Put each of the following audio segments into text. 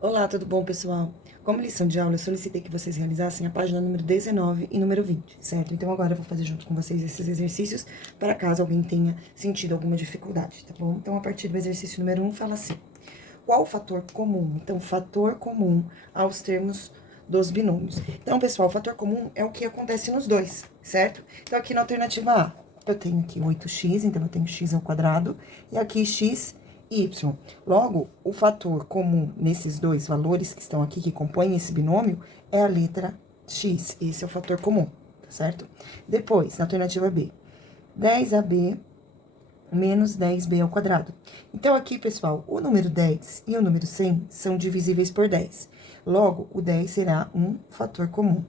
Olá, tudo bom, pessoal? Como lição de aula, eu solicitei que vocês realizassem a página número 19 e número 20, certo? Então, agora eu vou fazer junto com vocês esses exercícios, para caso alguém tenha sentido alguma dificuldade, tá bom? Então, a partir do exercício número 1, fala assim: qual o fator comum? Então, fator comum aos termos dos binômios. Então, pessoal, o fator comum é o que acontece nos dois, certo? Então, aqui na alternativa A, eu tenho aqui 8x, então eu tenho x ao quadrado, e aqui x y. Logo, o fator comum nesses dois valores que estão aqui, que compõem esse binômio, é a letra x. Esse é o fator comum, tá certo? Depois, na alternativa B, 10ab menos 10b ao quadrado. Então, aqui, pessoal, o número 10 e o número 100 são divisíveis por 10. Logo, o 10 será um fator comum.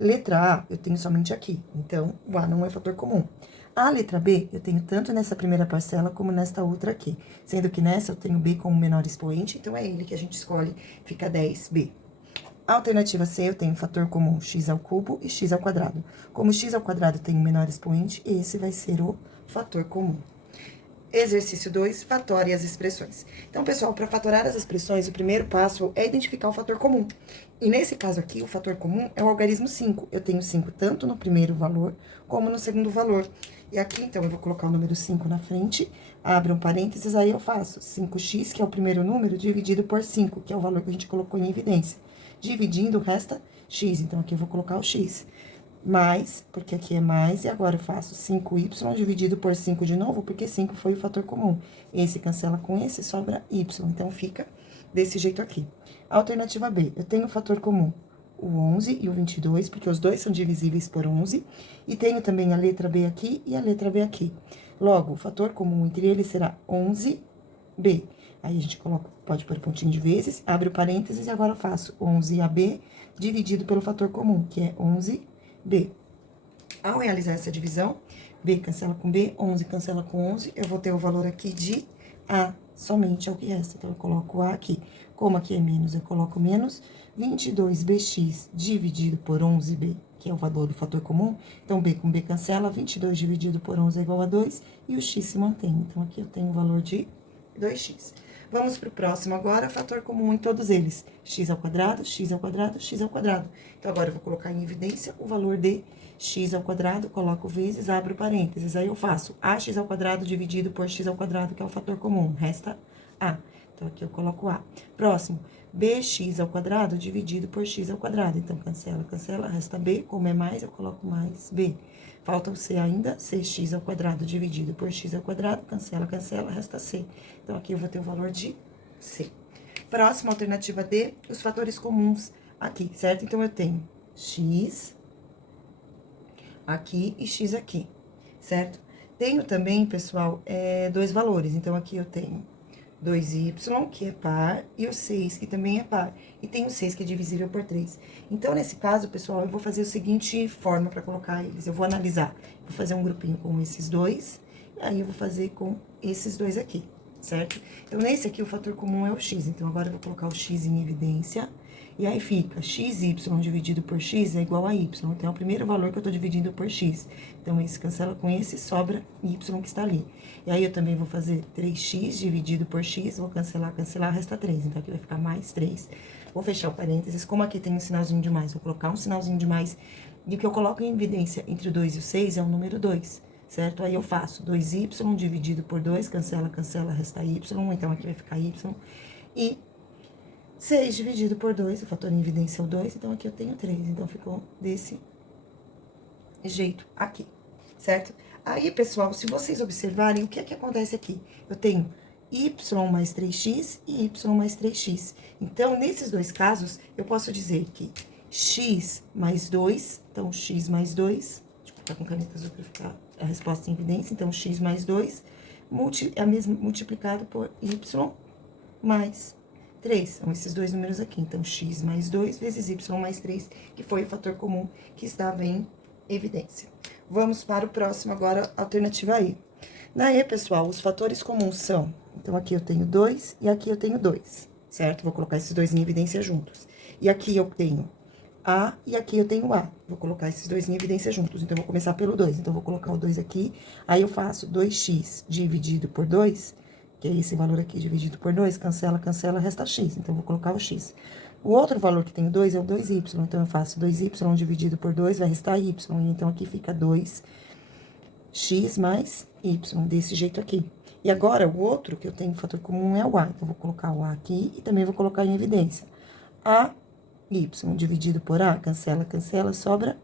Letra A, eu tenho somente aqui, então, o A não é fator comum. A letra B, eu tenho tanto nessa primeira parcela como nesta outra aqui. Sendo que nessa eu tenho B como menor expoente, então é ele que a gente escolhe, fica 10b. A alternativa C, eu tenho fator comum x ao cubo e x ao quadrado. Como x ao quadrado tem o menor expoente, esse vai ser o fator comum. Exercício 2, fatore as expressões. Então, pessoal, para fatorar as expressões, o primeiro passo é identificar o fator comum. E nesse caso aqui, o fator comum é o algarismo 5. Eu tenho 5 tanto no primeiro valor como no segundo valor. E aqui, então, eu vou colocar o número 5 na frente, abro um parênteses, aí eu faço 5x, que é o primeiro número, dividido por 5, que é o valor que a gente colocou em evidência. Dividindo, resta x. Então, aqui eu vou colocar o x. Mais, porque aqui é mais, e agora eu faço 5y dividido por 5 de novo, porque 5 foi o fator comum. Esse cancela com esse, sobra y. Então, fica desse jeito aqui. Alternativa B, eu tenho o fator comum, o 11 e o 22, porque os dois são divisíveis por 11. E tenho também a letra B aqui e a letra B aqui. Logo, o fator comum entre eles será 11b. Aí, a gente coloca, pode pôr pontinho de vezes, abre o parênteses, e agora eu faço 11ab dividido pelo fator comum, que é 11b. Ao realizar essa divisão, B cancela com B, 11 cancela com 11, eu vou ter o valor aqui de A, somente é o que resta. Então, eu coloco A aqui. Como aqui é menos, eu coloco menos. 22bx dividido por 11b, que é o valor do fator comum. Então, B com B cancela, 22 dividido por 11 é igual a 2, e o x se mantém. Então, aqui eu tenho o valor de 2x. Vamos para o próximo agora, fator comum em todos eles. X ao quadrado, x ao quadrado, x ao quadrado. Então, agora eu vou colocar em evidência o valor de x ao quadrado, coloco vezes, abro parênteses. Aí eu faço ax ao quadrado dividido por x ao quadrado, que é o fator comum. Resta a. Então, aqui eu coloco a. Próximo, bx ao quadrado dividido por x ao quadrado. Então, cancela, cancela, resta b. Como é mais, eu coloco mais b. Falta o c ainda, cx ao quadrado dividido por x ao quadrado. Cancela, cancela, resta c. Então, aqui eu vou ter o valor de c. Próxima alternativa D, os fatores comuns aqui, certo? Então, eu tenho x aqui e x aqui, certo? Tenho também, pessoal, dois valores. Então, aqui eu tenho 2y, que é par, e o 6, que também é par. E tem o 6, que é divisível por 3. Então, nesse caso, pessoal, eu vou fazer a seguinte forma para colocar eles. Eu vou analisar. Vou fazer um grupinho com esses dois, e aí eu vou fazer com esses dois aqui, certo? Então, nesse aqui, o fator comum é o x. Então, agora eu vou colocar o x em evidência. E aí fica xy dividido por x é igual a y. Então, é o primeiro valor que eu tô dividindo por x. Então, esse cancela com esse, sobra y que está ali. E aí, eu também vou fazer 3x dividido por x, vou cancelar, cancelar, resta 3. Então, aqui vai ficar mais 3. Vou fechar o parênteses. Como aqui tem um sinalzinho de mais, vou colocar um sinalzinho de mais. E o que eu coloco em evidência entre o 2 e o 6 é o número 2, certo? Aí, eu faço 2y dividido por 2, cancela, cancela, resta y. Então, aqui vai ficar y. E 6 dividido por 2, o fator em evidência é o 2, então aqui eu tenho 3. Então, ficou desse jeito aqui, certo? Aí, pessoal, se vocês observarem, o que é que acontece aqui? Eu tenho y mais 3x e y mais 3x. Então, nesses dois casos, eu posso dizer que x mais 2, então, x mais 2, deixa eu colocar com caneta azul para ficar a resposta em evidência. Então, x mais 2 é mesmo multiplicado por y mais 3, são esses dois números aqui. Então, x mais 2 vezes y mais 3, que foi o fator comum que estava em evidência. Vamos para o próximo agora, alternativa E. Na E, pessoal, os fatores comuns são... Então, aqui eu tenho 2 e aqui eu tenho 2, certo? Vou colocar esses dois em evidência juntos. E aqui eu tenho A e aqui eu tenho A. Vou colocar esses dois em evidência juntos. Então, eu vou começar pelo 2. Então, vou colocar o 2 aqui. Aí, eu faço 2x dividido por 2, que é esse valor aqui dividido por 2, cancela, cancela, resta x. Então, eu vou colocar o x. O outro valor que tem 2 é o 2y. Então, eu faço 2y dividido por 2, vai restar y. Então, aqui fica 2x mais y, desse jeito aqui. E agora, o outro que eu tenho fator comum é o a. Então, eu vou colocar o a aqui e também vou colocar em evidência. A y dividido por a, cancela, cancela, sobra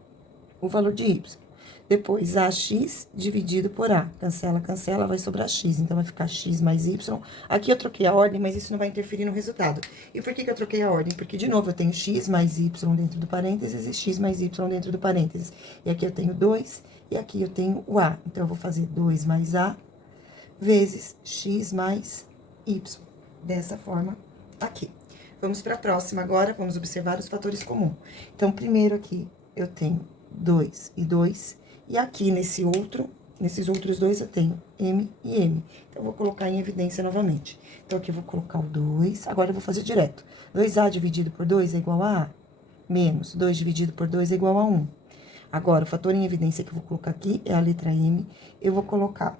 o valor de y. Depois, ax dividido por a, cancela, cancela, vai sobrar x. Então, vai ficar x mais y. Aqui eu troquei a ordem, mas isso não vai interferir no resultado. E por que que eu troquei a ordem? Porque, de novo, eu tenho x mais y dentro do parênteses e x mais y dentro do parênteses. E aqui eu tenho 2 e aqui eu tenho o a. Então, eu vou fazer 2 mais a vezes x mais y. Dessa forma, aqui. Vamos para a próxima agora, vamos observar os fatores comuns. Então, primeiro aqui, eu tenho 2 e 2, e aqui nesses outros dois eu tenho m e m. Então, eu vou colocar em evidência novamente. Então, aqui eu vou colocar o 2, agora eu vou fazer direto. 2a dividido por 2 é igual a a, menos 2 dividido por 2 é igual a 1. Agora, o fator em evidência que eu vou colocar aqui é a letra m, eu vou colocar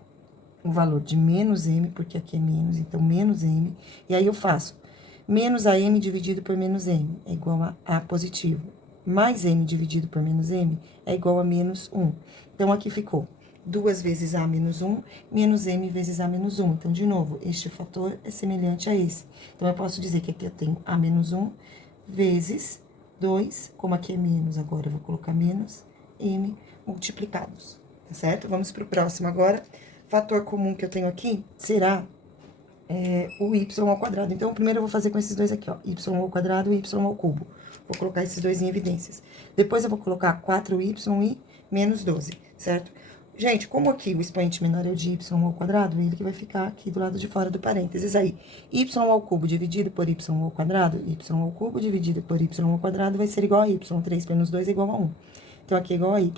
o valor de menos m, porque aqui é menos, então menos m, e aí eu faço menos am dividido por menos m é igual a positivo, mais m dividido por menos m é igual a menos 1. Então, aqui ficou 2 vezes a menos 1, menos m vezes a menos 1. Então, de novo, este fator é semelhante a esse. Então, eu posso dizer que aqui eu tenho a menos 1 vezes 2, como aqui é menos, agora eu vou colocar menos m multiplicados, tá certo? Vamos para o próximo agora. Fator comum que eu tenho aqui será o y ao quadrado. Então, primeiro eu vou fazer com esses dois aqui, ó, y ao quadrado e y ao cubo. Vou colocar esses dois em evidências. Depois, eu vou colocar 4y e menos 12, certo? Gente, como aqui o expoente menor é o de y ao quadrado, ele que vai ficar aqui do lado de fora do parênteses aí. Y ao cubo dividido por y ao quadrado, y ao cubo dividido por y ao quadrado vai ser igual a y. 3 menos 2 é igual a 1. Então, aqui é igual a y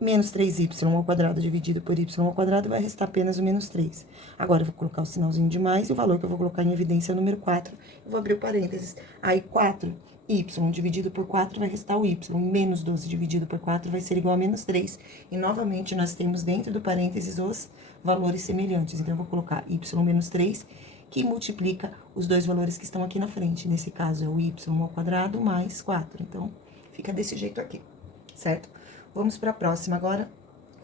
menos 3y ao quadrado dividido por y ao quadrado vai restar apenas o menos 3. Agora, eu vou colocar o sinalzinho de mais e o valor que eu vou colocar em evidência é o número 4. Eu vou abrir o parênteses. Aí, 4y dividido por 4 vai restar o y. Menos 12 dividido por 4 vai ser igual a menos 3. E, novamente, nós temos dentro do parênteses os valores semelhantes. Então, eu vou colocar y menos 3, que multiplica os dois valores que estão aqui na frente. Nesse caso, é o y ao quadrado mais 4. Então, fica desse jeito aqui, certo? Vamos para a próxima agora,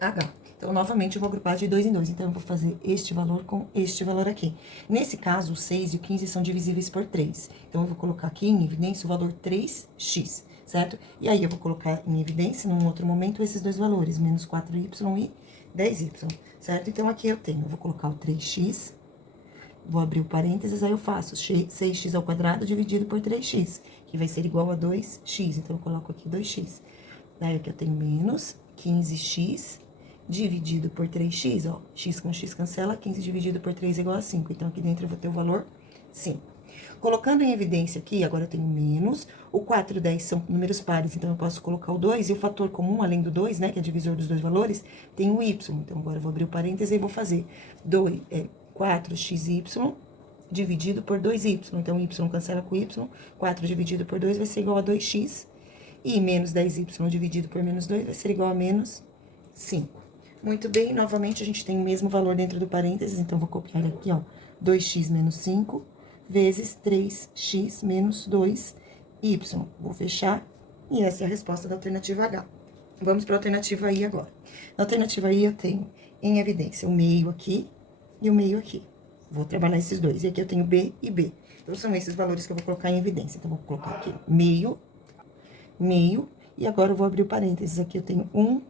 h. Então, novamente, eu vou agrupar de 2 em 2. Então, eu vou fazer este valor com este valor aqui. Nesse caso, o 6 e o 15 são divisíveis por 3. Então, eu vou colocar aqui em evidência o valor 3x, certo? E aí, eu vou colocar em evidência, num outro momento, esses dois valores, menos 4y e 10y, certo? Então, aqui eu vou colocar o 3x, vou abrir o parênteses, aí eu faço 6x ao quadrado dividido por 3x, que vai ser igual a 2x. Então, eu coloco aqui 2x. Daí, aqui eu tenho menos 15x dividido por 3x, ó. X com x cancela, 15 dividido por 3 é igual a 5. Então, aqui dentro eu vou ter o valor 5. Colocando em evidência aqui, agora eu tenho menos, o 4 e o 10 são números pares, então eu posso colocar o 2, e o fator comum, além do 2, né, que é divisor dos dois valores, tem o y. Então, agora eu vou abrir o parêntese e vou fazer 4xy dividido por 2y. Então, y cancela com y, 4 dividido por 2 vai ser igual a 2x, e menos 10y dividido por menos 2 vai ser igual a menos 5. Muito bem, novamente a gente tem o mesmo valor dentro do parênteses, então vou copiar aqui, ó, 2x menos 5 vezes 3x menos 2y. Vou fechar, e essa é a resposta da alternativa H. Vamos para a alternativa I agora. Na alternativa I eu tenho em evidência o meio aqui e o meio aqui. Vou trabalhar esses dois, e aqui eu tenho B e B. Então, são esses valores que eu vou colocar em evidência. Então, vou colocar aqui meio, e agora eu vou abrir o parênteses. Aqui eu tenho 1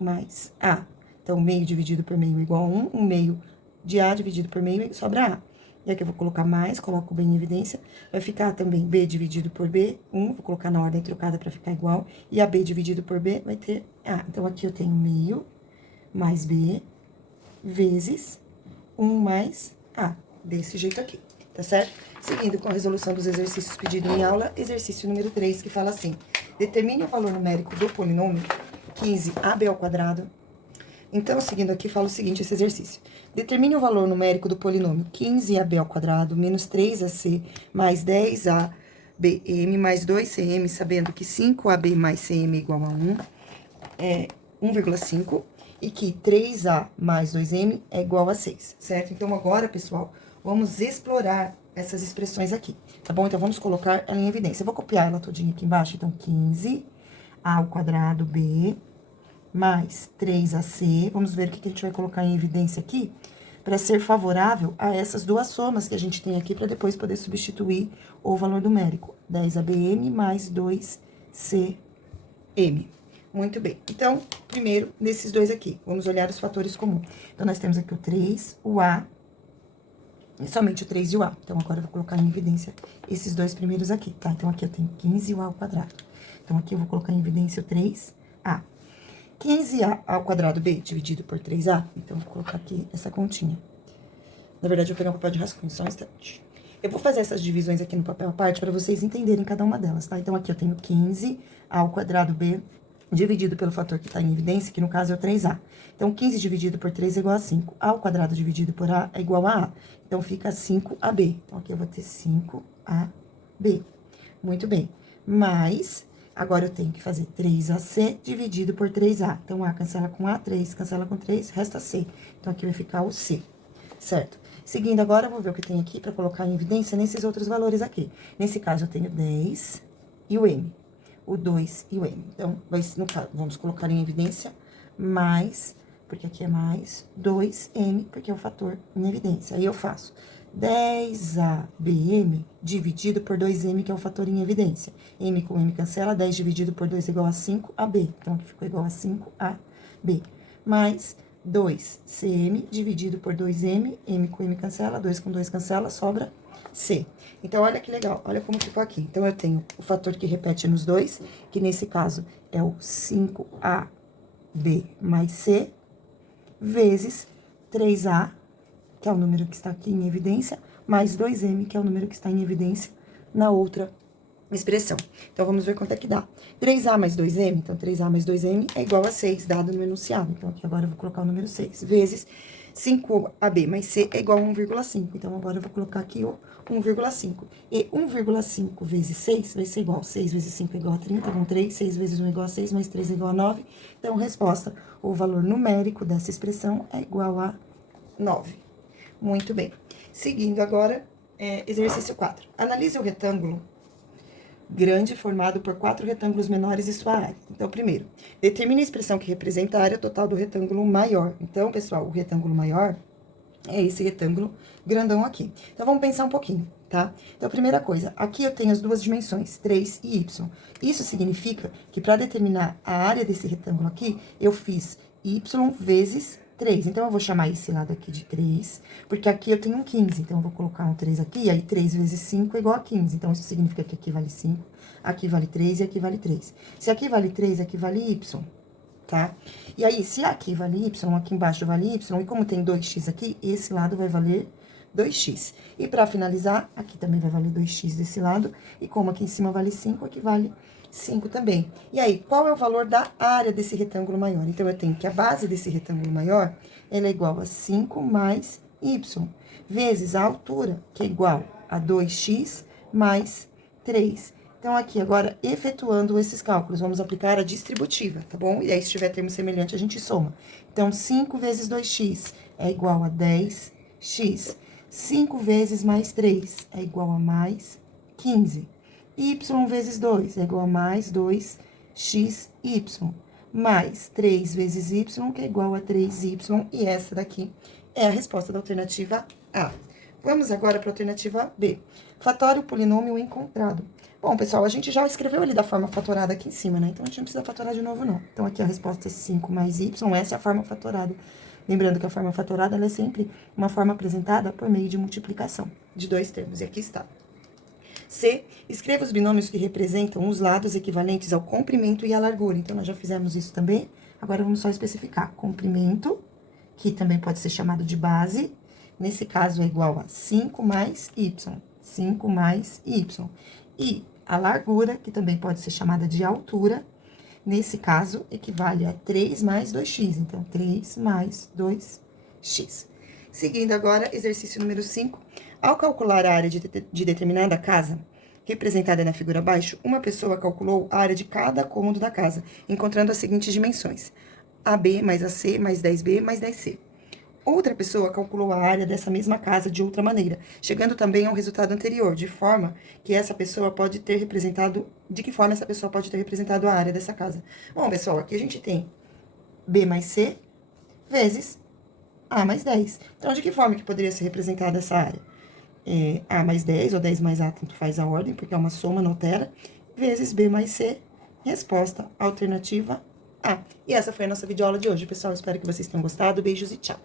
mais A. Então, meio dividido por meio é igual a 1, meio de A dividido por meio sobra A. E aqui eu vou colocar mais, coloco bem em evidência. Vai ficar também B dividido por B, 1, vou colocar na ordem trocada para ficar igual. E AB dividido por B vai ter A. Então, aqui eu tenho meio mais B vezes 1 mais A. Desse jeito aqui, tá certo? Seguindo com a resolução dos exercícios pedidos em aula, exercício número 3, que fala assim: determine o valor numérico do polinômio 15ab ao quadrado. Então, seguindo aqui, fala o seguinte, esse exercício. Determine o valor numérico do polinômio 15ab ao quadrado menos 3ac mais 10abm mais 2cm, sabendo que 5ab mais cm é igual a 1, é 1,5. e que 3A mais 2M é igual a 6, certo? Então, agora, pessoal, vamos explorar essas expressões aqui, tá bom? Então, vamos colocar ela em evidência. Eu vou copiar ela todinha aqui embaixo. Então, 15A ao quadrado B mais 3AC. Vamos ver o que a gente vai colocar em evidência aqui para ser favorável a essas duas somas que a gente tem aqui, para depois poder substituir o valor numérico. 10ABM mais 2CM. Muito bem. Então, primeiro, nesses dois aqui, vamos olhar os fatores comuns. Então, nós temos aqui o 3, o A, e somente o 3 e o A. Então, agora eu vou colocar em evidência esses dois primeiros aqui, tá? Então, aqui eu tenho 15 e o A ao quadrado. Então, aqui eu vou colocar em evidência o 3A. 15A ao quadrado B dividido por 3A. Então, eu vou colocar aqui essa continha. Na verdade, eu vou pegar um papel de rascunho, só um instante. Eu vou fazer essas divisões aqui no papel à parte para vocês entenderem cada uma delas, tá? Então, aqui eu tenho 15A ao quadrado B dividido pelo fator que está em evidência, que no caso é o 3A. Então, 15 dividido por 3 é igual a 5. A ao quadrado dividido por A é igual a A. Então, fica 5AB. Então, aqui eu vou ter 5AB. Muito bem. Mais, agora eu tenho que fazer 3AC dividido por 3A. Então, A cancela com A, 3 cancela com 3, resta C. Então, aqui vai ficar o C, certo? Seguindo agora, eu vou ver o que tem aqui para colocar em evidência nesses outros valores aqui. Nesse caso, eu tenho 10 e o M. O 2 e o M. Então, no caso, vamos colocar em evidência mais, porque aqui é mais, 2M, porque é o fator em evidência. Aí eu faço 10ABM dividido por 2M, que é o fator em evidência. M com M cancela, 10 dividido por 2 é igual a 5AB. Então, aqui ficou igual a 5AB. Mais 2CM dividido por 2M, M com M cancela, 2 com 2 cancela, sobra C. Então, olha que legal, olha como ficou aqui. Então, eu tenho o fator que repete nos dois, que nesse caso é o 5AB mais C, vezes 3A, que é o número que está aqui em evidência, mais 2M, que é o número que está em evidência na outra expressão. Então, vamos ver quanto é que dá. 3A mais 2M, então 3A mais 2M é igual a 6, dado no enunciado. Então, aqui agora eu vou colocar o número 6, vezes 5AB mais C é igual a 1,5. Então, agora eu vou colocar aqui o 1,5. E 1,5 vezes 6 vai ser igual. 6 vezes 5 é igual a 30, vão 3. 6 vezes 1 é igual a 6, mais 3 é igual a 9. Então, resposta, o valor numérico dessa expressão é igual a 9. Muito bem. Seguindo agora, exercício 4. Analise o retângulo grande formado por 4 retângulos menores e sua área. Então, primeiro, determine a expressão que representa a área total do retângulo maior. Então, pessoal, o retângulo maior é esse retângulo grandão aqui. Então, vamos pensar um pouquinho, tá? Então, primeira coisa, aqui eu tenho as duas dimensões, 3 e y. Isso significa que para determinar a área desse retângulo aqui, eu fiz y vezes 3. Então, eu vou chamar esse lado aqui de 3, porque aqui eu tenho um 15. Então, eu vou colocar um 3 aqui, e aí 3 vezes 5 é igual a 15. Então, isso significa que aqui vale 5, aqui vale 3 e aqui vale 3. Se aqui vale 3, aqui vale y, tá? E aí, se aqui vale y, aqui embaixo vale y, e como tem 2x aqui, esse lado vai valer 2x. E para finalizar, aqui também vai valer 2x desse lado, e como aqui em cima vale 5, aqui vale 5 também. E aí, qual é o valor da área desse retângulo maior? Então, eu tenho que a base desse retângulo maior, ela é igual a 5 mais y, vezes a altura, que é igual a 2x mais 3. Então, aqui, agora, efetuando esses cálculos, vamos aplicar a distributiva, tá bom? E aí, se tiver termo semelhante, a gente soma. Então, 5 vezes 2x é igual a 10x. 5 vezes mais 3 é igual a mais 15. Y vezes 2 é igual a mais 2xy. Mais 3 vezes y, que é igual a 3y. E essa daqui é a resposta da alternativa A. Vamos agora para a alternativa B. Fatório polinômio encontrado. Bom, pessoal, a gente já escreveu ali da forma fatorada aqui em cima, né? Então, a gente não precisa fatorar de novo, não. Então, aqui a resposta é 5 mais y. Essa é a forma fatorada. Lembrando que a forma fatorada, ela é sempre uma forma apresentada por meio de multiplicação de dois termos. E aqui está. C, escreva os binômios que representam os lados equivalentes ao comprimento e à largura. Então, nós já fizemos isso também. Agora, vamos só especificar. Comprimento, que também pode ser chamado de base. Nesse caso, é igual a 5 mais y. 5 mais y. E a largura, que também pode ser chamada de altura, nesse caso, equivale a 3 mais 2x. Então, 3 mais 2x. Seguindo agora, exercício número 5. Ao calcular a área de determinada casa, representada na figura abaixo, uma pessoa calculou a área de cada cômodo da casa, encontrando as seguintes dimensões. AB mais AC mais 10B mais 10C. Outra pessoa calculou a área dessa mesma casa de outra maneira, chegando também ao resultado anterior, de forma que essa pessoa pode ter representado... De que forma essa pessoa pode ter representado a área dessa casa? Bom, pessoal, aqui a gente tem B mais C vezes A mais 10. Então, de que forma que poderia ser representada essa área? A mais 10 ou 10 mais A, tanto faz a ordem, porque é uma soma, não altera, vezes B mais C, resposta alternativa A. E essa foi a nossa videoaula de hoje, pessoal. Espero que vocês tenham gostado. Beijos e tchau!